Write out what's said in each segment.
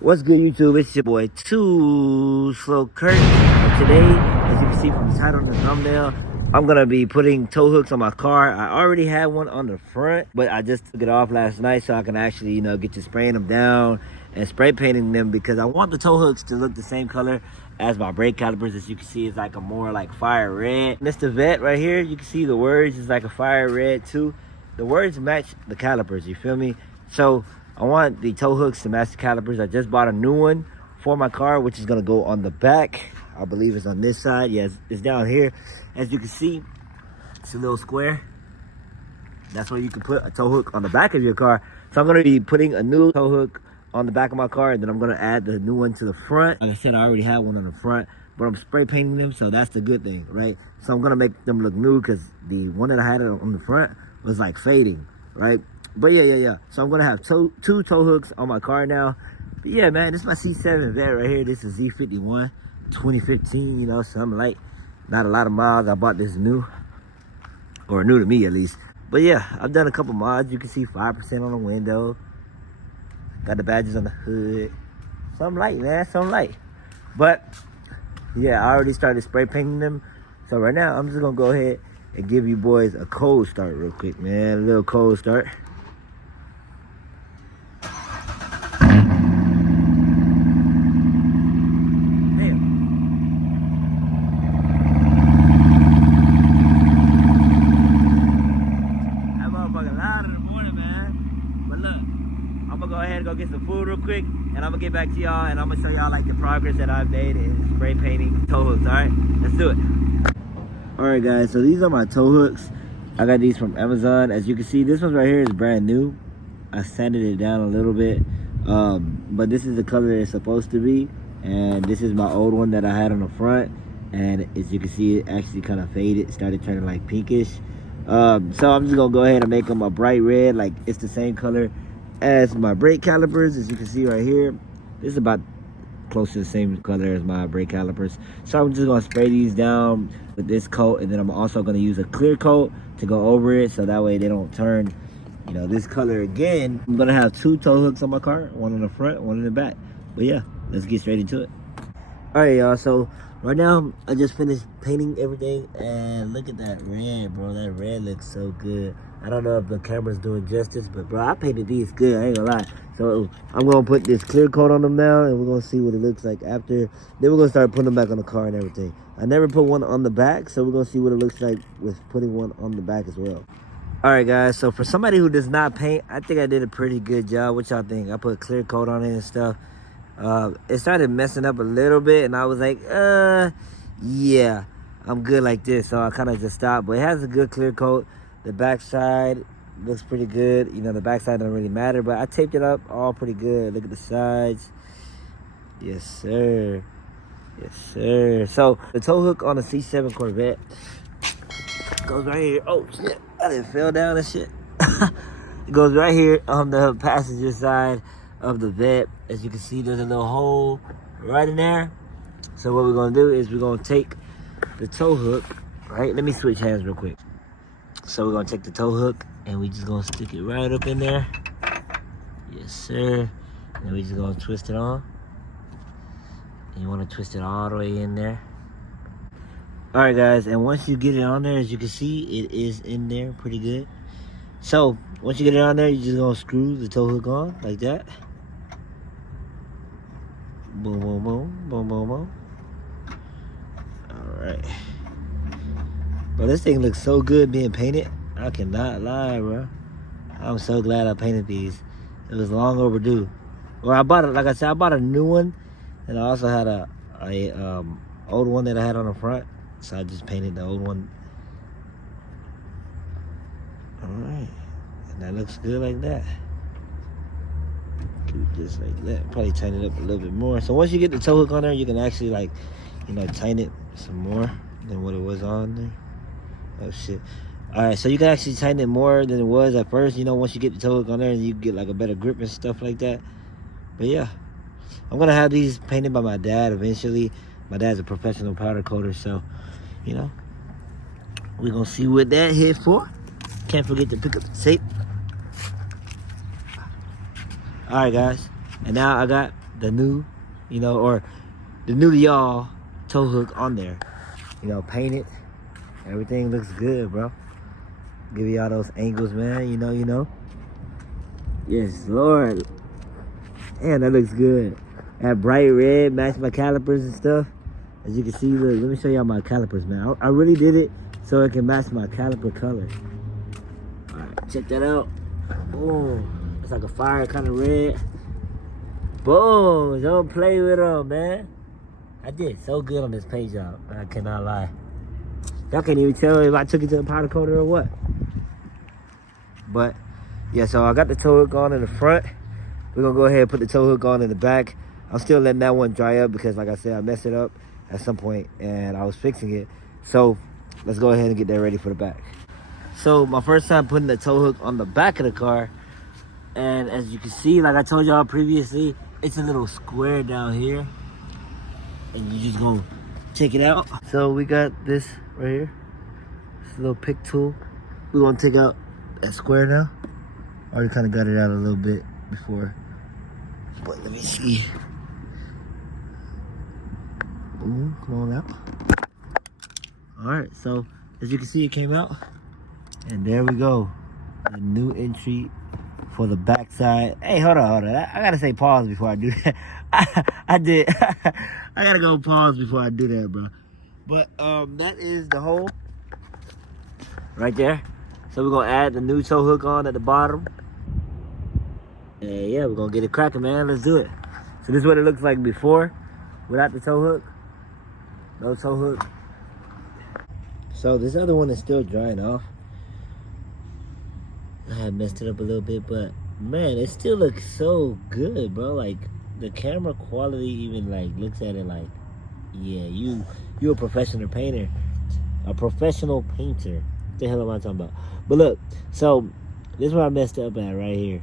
What's good, YouTube? It's your boy, Too Slow Kurt. And today, as you can see from the title and the thumbnail, I'm gonna be putting tow hooks on my car. I already had one on the front, but I just took it off last night so I can actually, get to spraying them down and spray painting them because I want the tow hooks to look the same color as my brake calipers. As you can see, it's like a more like fire red. And this the Vet right here. You can see the words is like a fire red too. The words match the calipers, you feel me? So I want the tow hooks to match the calipers. I just bought a new one for my car, which is gonna go on the back. I believe it's on this side. Yes, it's down here. As you can see, it's a little square. That's where you can put a tow hook on the back of your car. So I'm gonna be putting a new tow hook on the back of my car, and then I'm gonna add the new one to the front. Like I said, I already had one on the front, but I'm spray painting them, so that's the good thing, right? So I'm gonna make them look new because the one that I had on the front was like fading, right? But yeah. So I'm gonna have two tow hooks on my car now. But yeah, man, this is my C7 Vet right here. This is Z51, 2015, something like, not a lot of miles. I bought this new, or new to me at least. But yeah, I've done a couple mods. You can see 5% on the window. Got the badges on the hood. Something light, man, something light. But yeah, I already started spray painting them. So right now, I'm just gonna go ahead and give you boys a cold start real quick, man. A little cold start. Go get some food real quick, and I'm gonna get back to y'all, and I'm gonna show y'all like the progress that I've made in spray painting tow hooks. All right, let's do it. All right, guys, so these are my tow hooks. I got these from Amazon. As you can see, this one right here is brand new. I sanded it down a little bit, but this is the color it's supposed to be, and this is my old one that I had on the front, and as you can see, it actually kind of faded, started turning like pinkish. So I'm just gonna go ahead and make them a bright red, like it's the same color as my brake calipers. As you can see right here, this is about close to the same color as my brake calipers. So I'm just gonna spray these down with this coat, and then I'm also gonna use a clear coat to go over it so that way they don't turn this color again. I'm gonna have two tow hooks on my car, one in the front, one in the back. But yeah, let's get straight into it. All right, y'all, so right now I just finished painting everything, and look at that red, bro. That red looks so good. I don't know if the camera's doing justice, but bro, I painted these good, I ain't gonna lie. So I'm gonna put this clear coat on them now, and we're gonna see what it looks like after. Then we're gonna start putting them back on the car and everything. I never put one on the back, so we're gonna see what it looks like with putting one on the back as well. All right, guys, so for somebody who does not paint, I think I did a pretty good job. What y'all think? I put clear coat on it and stuff. It started messing up a little bit, and I was like, yeah, I'm good like this. So I kind of just stopped, but it has a good clear coat. The backside looks pretty good. The backside don't really matter, but I taped it up all pretty good. Look at the sides. Yes, sir. Yes, sir. So the tow hook on the C7 Corvette goes right here. Oh, shit. I didn't fell down and shit. It goes right here on the passenger side of the Vet. As you can see, there's a little hole right in there. So what we're going to do is we're going to take the tow hook, right? Let me switch hands real quick. So we're gonna take the tow hook and we just gonna stick it right up in there. Yes, sir. And we just gonna twist it on. And you wanna twist it all the way in there. All right, guys, and once you get it on there, as you can see, it is in there pretty good. So once you get it on there, you're just gonna screw the tow hook on like that. Boom, boom, boom, boom, boom, boom. All right. Bro, this thing looks so good being painted. I cannot lie, bro. I'm so glad I painted these. It was long overdue. Well, I bought it, like I said, I bought a new one, and I also had a old one that I had on the front, so I just painted the old one. All right, and that looks good like that. Keep it just like that. Probably tighten it up a little bit more. So once you get the tow hook on there, you can actually tighten it some more than what it was on there. Oh shit. All right, so you can actually tighten it more than it was at first, once you get the tow hook on there, and you get like a better grip and stuff like that. But yeah, I'm gonna have these painted by my dad eventually. My dad's a professional powder coater, so we're gonna see what that hit for. Can't forget to pick up the tape. All right, guys, and now I got the new, you know, or the new to y'all tow hook on there. You know, painted. Everything looks good, bro. Give y'all those angles, man. You know. Yes, Lord. Man, that looks good. That bright red match my calipers and stuff. As you can see, look, let me show y'all my calipers, man. I really did it so it can match my caliper color. All right, check that out. Boom. It's like a fire kind of red. Boom. Don't play with them, man. I did so good on this paint job. I cannot lie. Y'all can't even tell if I took it to a powder coater or what. But, yeah, so I got the tow hook on in the front. We're going to go ahead and put the tow hook on in the back. I'm still letting that one dry up because, like I said, I messed it up at some point and I was fixing it. So, let's go ahead and get that ready for the back. So, my first time putting the tow hook on the back of the car. And as you can see, like I told y'all previously, it's a little square down here. And you just going to check it out. So, we got this right here. This little pick tool. We're going to take out that square now. I already kind of got it out a little bit before. But let me see. Ooh, come on out. Alright, so as you can see, it came out. And there we go. The new entry for the backside. Hey, hold on. I gotta say pause before I do that. I did. I gotta go pause before I do that, bro. But that is the hole right there. So we're gonna add the new tow hook on at the bottom. And yeah, we're gonna get it cracking, man. Let's do it. So this is what it looks like before, without the tow hook. No tow hook. So this other one is still drying off. I had messed it up a little bit, but man, it still looks so good, bro. Like the camera quality even like looks at it like, yeah, you a professional painter. A professional painter. What the hell am I talking about? But look, so this is where I messed up at right here.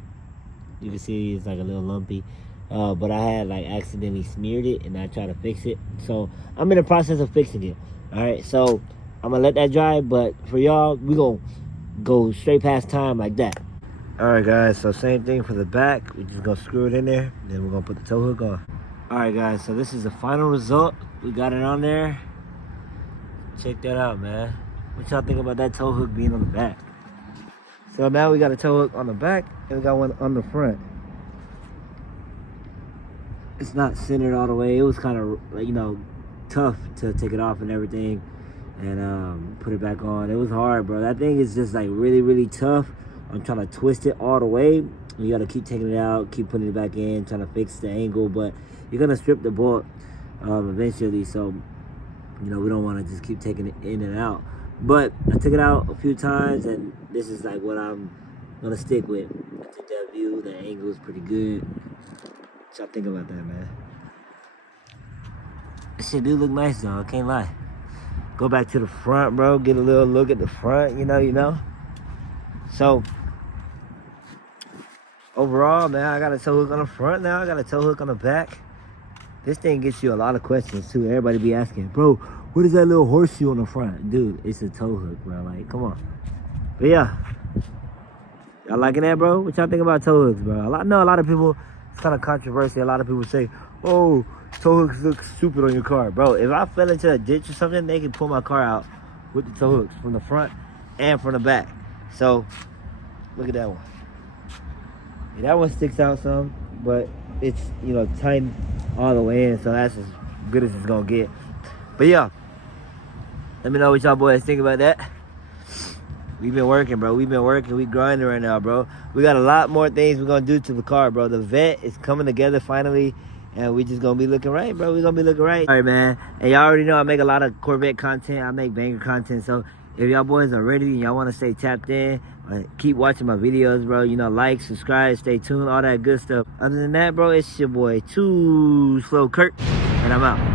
You can see it's like a little lumpy. But I had like accidentally smeared it and I tried to fix it. So I'm in the process of fixing it. Alright, so I'm gonna let that dry, but for y'all, we gonna go straight past time like that. Alright guys, so same thing for the back. We're just gonna screw it in there, then we're gonna put the tow hook on. Alright guys, so this is the final result. We got it on there. Check that out, man. What y'all think about that tow hook being on the back? So now we got a tow hook on the back and we got one on the front. It's not centered all the way. It was kind of, like, you know, tough to take it off and everything and put it back on. It was hard, bro. That thing is just like really, really tough. I'm trying to twist it all the way. You got to keep taking it out, keep putting it back in, trying to fix the angle, but you're going to strip the bolt eventually. So, you know, we don't want to just keep taking it in and out. But I took it out a few times, and this is like what I'm gonna stick with. I took that view, the angle is pretty good. What y'all think about that, man? This shit do look nice though, I can't lie. Go back to the front, bro, get a little look at the front, you know. So, overall, man, I got a tow hook on the front now, I got a tow hook on the back. This thing gets you a lot of questions too. Everybody be asking, bro, what is that little horseshoe on the front? Dude, it's a tow hook, bro. Like, come on. But yeah. Y'all liking that, bro? What y'all think about tow hooks, bro? I know a lot of people, it's kind of controversial. A lot of people say, oh, tow hooks look stupid on your car. Bro, if I fell into a ditch or something, they can pull my car out with the tow hooks from the front and from the back. So, look at that one. Yeah, that one sticks out some, but it's, you know, tight all the way in, so that's as good as it's gonna get. But yeah, let me know what y'all boys think about that. We've been working, bro. We've been working. We grinding right now, bro. We got a lot more things we're gonna do to the car, bro. The vet is coming together finally, and we just gonna be looking right, bro. We gonna be looking right. All right, man. And y'all already know I make a lot of Corvette content. I make banger content. So if y'all boys are ready and y'all want to stay tapped in, keep watching my videos, bro. You know, like, subscribe, stay tuned, all that good stuff. Other than that, bro, it's your boy Too Slow Kurt, and I'm out.